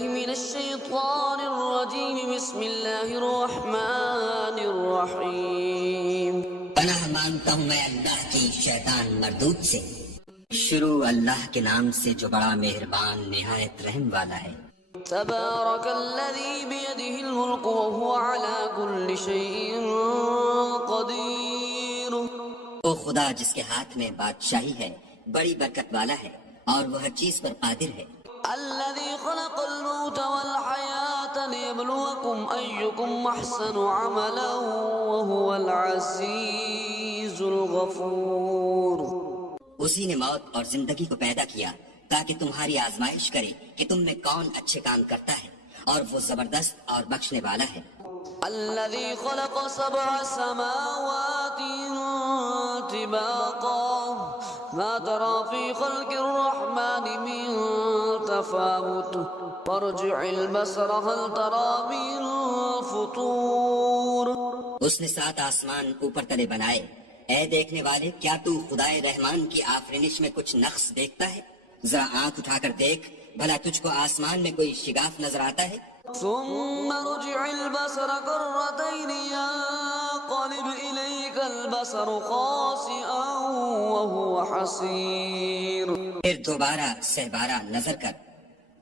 بالله من الشيطان الرجيم بسم الله الرحمن الرحيم پناہ مانگتا ہوں میں اللہ کی شیطان مردود سے۔ شروع اللہ کے نام سے جو بڑا مہربان نہایت رحم والا ہے۔ تبارك الذي بيده الملك وهو على كل شيء قدير۔ وہ خدا جس کے ہاتھ میں بادشاہی ہے بڑی برکت والا ہے اور وہ ہر چیز پر قادر ہے۔ الذي خلق الموت والحياة ليبلوكم أيكم أحسن عملا وهو العزيز الغفور۔ اسی نے موت اور زندگی کو پیدا کیا تاکہ تمہاری آزمائش کرے کہ تم میں کون اچھے کام کرتا ہے، اور وہ زبردست اور بخشنے والا ہے۔ الذي خلق 7 سماوات طباقا ما ترى في خلق الرحمن من تفاوت فارجع البصر هل ترى من فطور۔ اس نے 7 آسمان اوپر تلے بنائے، اے دیکھنے والے کیا تو خدائے رحمان کی آفرینش میں کچھ نقص دیکھتا ہے؟ ذرا آنکھ اٹھا کر دیکھ بھلا تجھ کو آسمان میں کوئی شگاف نظر آتا ہے؟ ثم رجع البصر كرتين ينقلب إليك البصر خاسئا وهو حسير۔ پھر دوبارہ سہبارہ نظر کر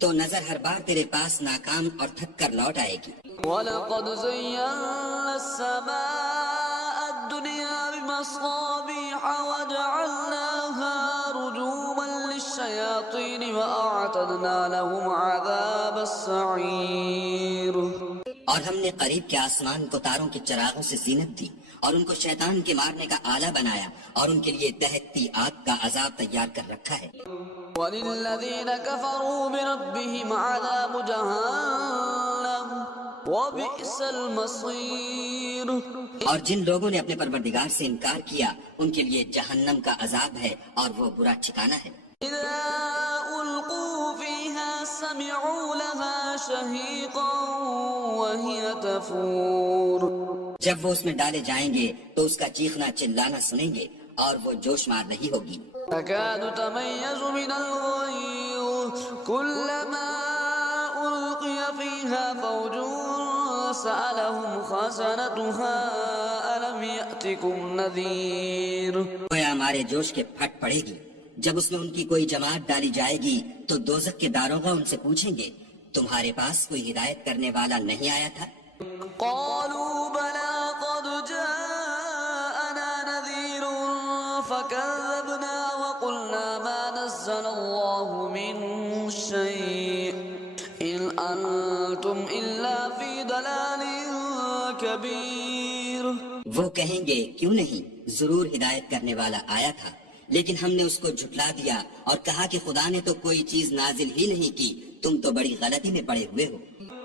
تو نظر ہر بار تیرے پاس ناکام اور تھک کر لوٹ آئے گی۔ وَلَقَدْ زَيَّنَّا السَّمَاءَ الدُّنْيَا بِمَصَابِيحَ وَجَعَلْنَاهَا رُجُومًا لِلشَّيَاطِينِ وَأَعْتَدْنَا لَهُمْ عَذَابَ السَّعِيرِ۔ اور ہم نے قریب کے آسمان کو تاروں کے چراغوں سے زینت دی اور ان کو شیطان کے مارنے کا آلہ بنایا اور ان کے لیے دہتی آگ کا عذاب تیار کر رکھا ہے۔ وَلِلَّذِينَ كَفَرُوا بِرَبِّهِمْ عَذَابُ جَهَنَّمَ وَبِئْسَ الْمَصِيرُ۔ اور جن لوگوں نے اپنے پروردگار سے انکار کیا ان کے لیے جہنم کا عذاب ہے اور وہ برا ٹھکانہ ہے۔ إِذَا أُلْقُوا فِيهَا سَمِعُوا لَهَا شَهِيقًا وَهِيَ تَفُورُ۔ جب وہ اس میں ڈالے جائیں گے تو اس کا چیخنا چلانا سنیں گے اور وہ جوش مار رہی ہوگی۔ تَكَادُ تَمَيَّزُ مِنَ الْغَيْظِ كُلَّمَا أُلْقِيَ فِيهَا فَوْجٌ سَأَلَهُمْ خَزَنَتُهَا أَلَمْ يَأْتِكُمْ نَذِيرٌ۔ گویا ہمارے جوش کے پھٹ پڑے گی، جب اس میں ان کی کوئی جماعت ڈالی جائے گی تو دوزخ کے داروغہ ان سے پوچھیں گے تمہارے پاس کوئی ہدایت کرنے والا نہیں آیا تھا؟ قالوا بلى قد جاءنا نذير فكذبنا وقلنا ما نزل الله من شيء إن أنتم إلا في ضلال كبير۔ وہ کہیں گے کیوں نہیں، ضرور ہدایت کرنے والا آیا تھا، لیکن ہم نے اس کو جھٹلا دیا اور کہا کہ خدا نے تو کوئی چیز نازل ہی نہیں کی، تم تو بڑی غلطی میں پڑے ہوئے ہو۔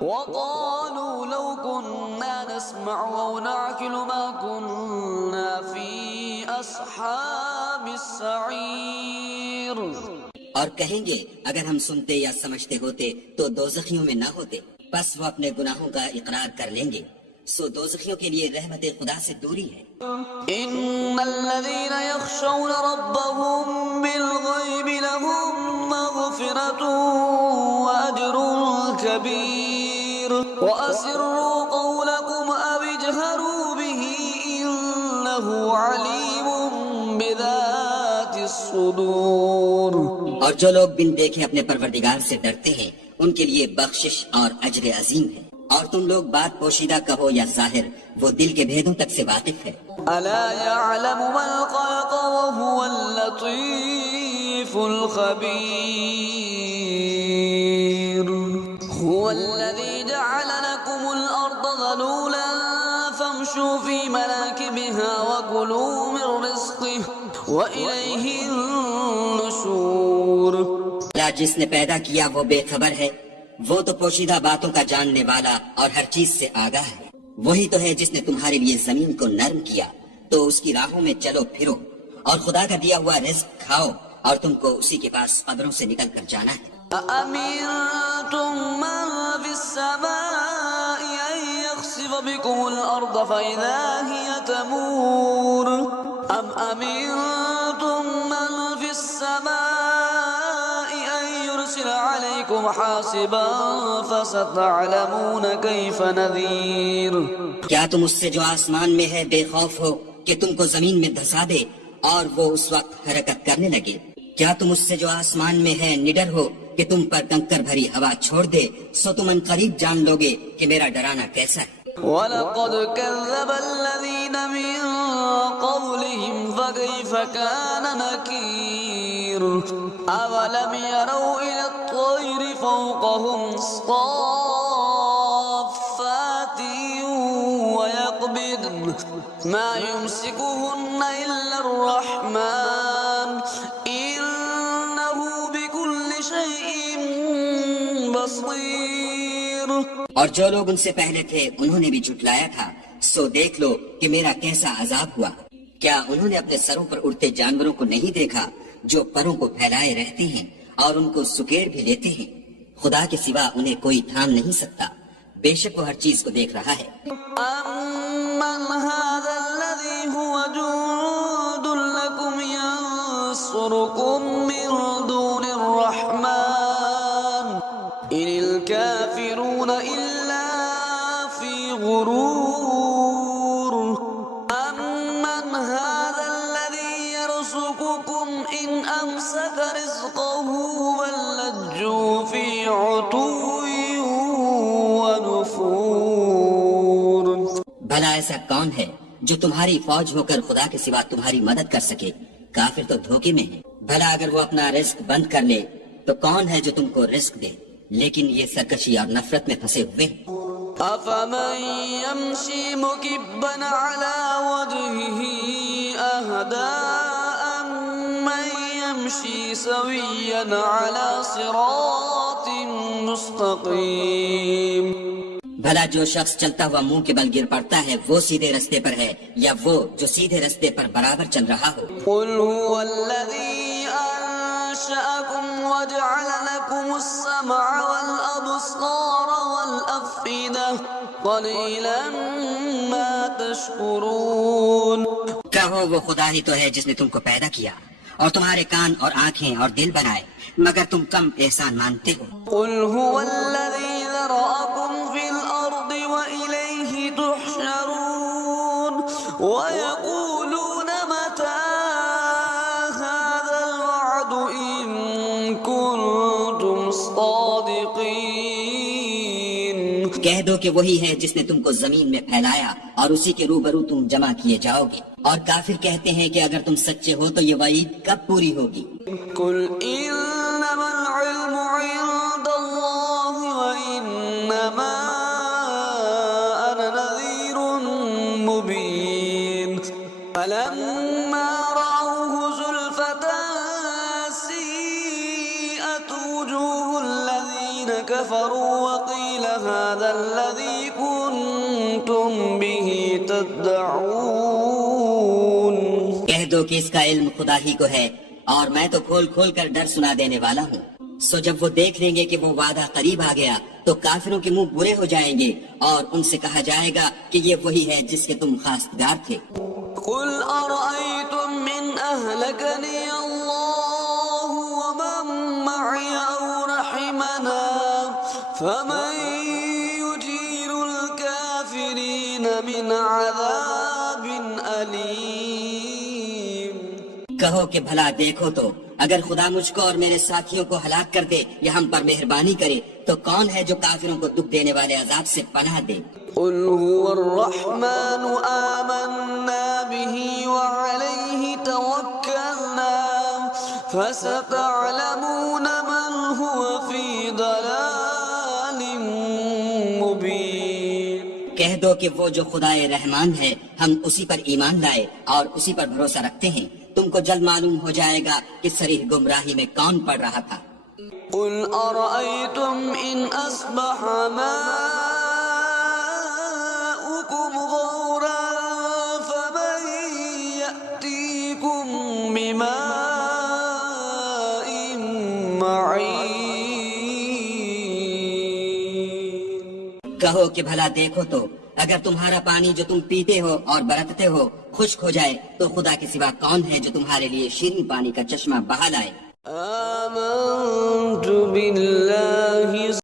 وقالوا لو كنا نسمع أو نعقل ما كنا في أصحاب السعير۔ اور کہیں گے اگر ہم سنتے یا سمجھتے ہوتے تو دوزخیوں میں نہ ہوتے، بس وہ اپنے گناہوں کا اقرار کر لیں گے، سو دوزخیوں کے لیے رحمت خدا سے دوری ہے۔ إن الذين يخشون ربهم بالغيب لهم مغفرة وأجر كبير وأسروا قولكم أو اجهروا به إنه عليم بذات الصدور۔ اور جو لوگ بن دیکھے اپنے پروردگار سے ڈرتے ہیں ان کے لیے بخشش اور اجر عظیم ہے، اور تم لوگ بات پوشیدہ کہو یا ظاہر وہ دل کے بھیدوں تک سے واقف ہے۔ ألا يعلم من خلق وهو اللطيف الخبير۔ هو الذي جعل لكم الأرض ذلولا فامشوا في مناكبها وكلوا من رزقه وإليه النشور۔ جس نے پیدا کیا وہ بے خبر ہے، وہ تو پوشیدہ باتوں کا جاننے والا اور ہر چیز سے آگاہ ہے۔ وہی تو ہے جس نے تمہارے لیے زمین کو نرم کیا تو اس کی راہوں میں چلو پھرو، اور خدا کا دیا ہوا رزق کھاؤ، اور تم کو اسی کے پاس قبروں سے نکل کر جانا ہے۔ أأمنتم من في السماء أن يخسف بكم الأرض فإذا هي تمور أم أمنتم من في السماء أن يرسل عليكم عليكم حاسبا فستعلمون كيف نذير. کیا تم اس سے جو آسمان میں ہے بے خوف ہو کہ تم کو زمین میں دھسا دے اور وہ اس وقت حرکت کرنے لگے؟ کیا تم اس سے جو آسمان میں ہے نڈر ہو کہ تم پر کنکر بھری ہوا چھوڑ دے؟ سو تم ان قریب جان لو گے کہ میرا ڈرانا کیسا ہے. وَلَقَدْ كَذَّبَ الَّذِينَ مِن قَبْلِهِمْ فَكَيْفَ كَانَ نَكِيرِ. أَوَلَمْ يَرَوْا إِلَى الطَّيْرِ فَوْقَهُمْ صَافَّاتٍ وَيَقْبِضْنَ مَا يُمْسِكُهُنَّ إِلَّا الرَّحْمَنُ إِنَّهُ بِكُلِّ شَيْءٍ بَصِيرٌ. اور جو لوگ ان سے پہلے تھے انہوں نے بھی جھٹلایا تھا، سو دیکھ لو کہ میرا کیسا عذاب ہوا. کیا انہوں نے اپنے سروں پر اڑتے جانوروں کو نہیں دیکھا جو پروں کو پھیلائے رہتے ہیں اور ان کو سکیڑ بھی لیتے ہیں؟ خدا کے سوا انہیں کوئی تھام نہیں سکتا، بے شک وہ ہر چیز کو دیکھ رہا ہے. أَمَّنْ هَذَا الَّذِي هُوَ جُندٌ لَكُمْ يَنصُرُكُم مِّن دُونِ الرَّحْمَنِ إِنِ الْكَافِرُونَ إِلَّا فِي غُرُورٍ. أَمَّنْ هَذَا الَّذِي يَرْزُقُكُمْ إِنْ أَمْسَكَ رِزْقَهُ بَل لَّجُّوا فِي عُتُوٍّ وَنُفُورٍ. بھلا ایسا کون ہے جو تمہاری فوج ہو کر خدا کے سوا تمہاری مدد کر سکے؟ کافر تو دھوکے میں ہے. بھلا اگر وہ اپنا رزق بند کر لے تو کون ہے جو تم کو رزق دے؟ لیکن یہ سرکشی اور نفرت میں پھنسے ہوئے ہیں. أَفَمَن يَمْشِي مُكِبًّا عَلَى وَجْهِهِ أَهْدَىٰ أَمَّن يَمْشِي سَوِيًّا عَلَى صِرَاطٍ مُّسْتَقِيمٍ. بھلا جو شخص چلتا ہوا منہ کے بل گر پڑتا ہے وہ سیدھے رستے پر ہے یا وہ جو سیدھے رستے پر برابر چل رہا ہو؟ قُلْ هُوَ الَّذِي أَنشَأَكُمْ وَجَعَلَ لَكُمُ السَّمْعَ وَالْأَبْصَارَ وَالْأَفْئِدَةَ قَلِيلًا مَا تَشْكُرُونَ. کہو وہ خدا ہی تو ہے جس نے تم کو پیدا کیا اور تمہارے کان اور آنکھیں اور دل بنائے، مگر تم کم احسان مانتے ہو. قُلْ هُوَ الَّذِي ذَرَأَكُمْ فِي الْأَرْضِ وَإِلَيْهِ تُحْشَرُونَ. وَيَقُولُونَ مَتَىٰ هَٰذَا الْوَعْدُ إِن كُنتُمْ صَادِقِينَ. کہہ دو کہ وہی ہے جس نے تم کو زمین میں پھیلایا اور اسی کے روبرو تم جمع کیے جاؤ گے. اور کافر کہتے ہیں کہ اگر تم سچے ہو تو یہ وعید کب پوری ہوگی؟ قُلْ إِنَّمَا الْعِلْمُ عِندَ اللَّهِ وَإِنَّمَا أَنَا نَذِيرٌ مُّبِينٌ. فَلَمَّا رَأَوْهُ زُلْفَةً سِيئَتْ وُجُوهُ الَّذِينَ كَفَرُوا وَقِيلَ هَٰذَا الَّذِي كُنتُم بِهِ تَدَّعُونَ. کہہ دو کہ اس کا علم خدا ہی کو ہے اور میں تو کھول کھول کر ڈر سنا دینے والا ہوں. سو جب وہ دیکھ لیں گے کہ وہ وعدہ قریب آ گیا تو کافروں کے منہ برے ہو جائیں گے اور ان سے کہا جائے گا کہ یہ وہی ہے جس کے تم خواستگار تھے. قُلْ أَرَأَيْتُمْ إِنْ أَهْلَكَنِيَ اللَّهُ وَمَن مَّعِيَ أَوْ رَحِمَنَا فَمَن يُجِيرُ الْكَافِرِينَ مِنْ عَذَابٍ أَلِيمٍ. کہو کہ بھلا دیکھو تو اگر خدا مجھ کو اور میرے ساتھیوں کو ہلاک کر دے یا ہم پر مہربانی کرے تو کون ہے جو کافروں کو دکھ دینے والے عذاب سے پناہ دے؟ قُلْ هُوَ الرَّحْمَنُ آمَنَّا بِهِ وَعَلَيْهِ تَوَكَّلْنَا فَسَتَعْلَمُونَ مَنْ هُوَ فِي ضَلَالٍ مُّبِينٍ. کہہ دو کہ وہ جو خدائے رحمان ہے ہم اسی پر ایمان لائے اور اسی پر بھروسہ رکھتے ہیں، تم کو جلد معلوم ہو جائے گا کہ صریح گمراہی میں کون پڑ رہا تھا. قُلْ أَرَأَيْتُمْ إِنْ أَصْبَحَ مَاؤُكُمْ غَوْرًا فَمَن يَأْتِيكُم بِمَاءٍ مَّعِينٍ. کہو کہ بھلا دیکھو تو اگر تمہارا پانی جو تم پیتے ہو اور برتتے ہو خشک ہو جائے تو خدا کے سوا کون ہے جو تمہارے لیے شیریں پانی کا چشمہ بہا لائے؟ آمنت بالله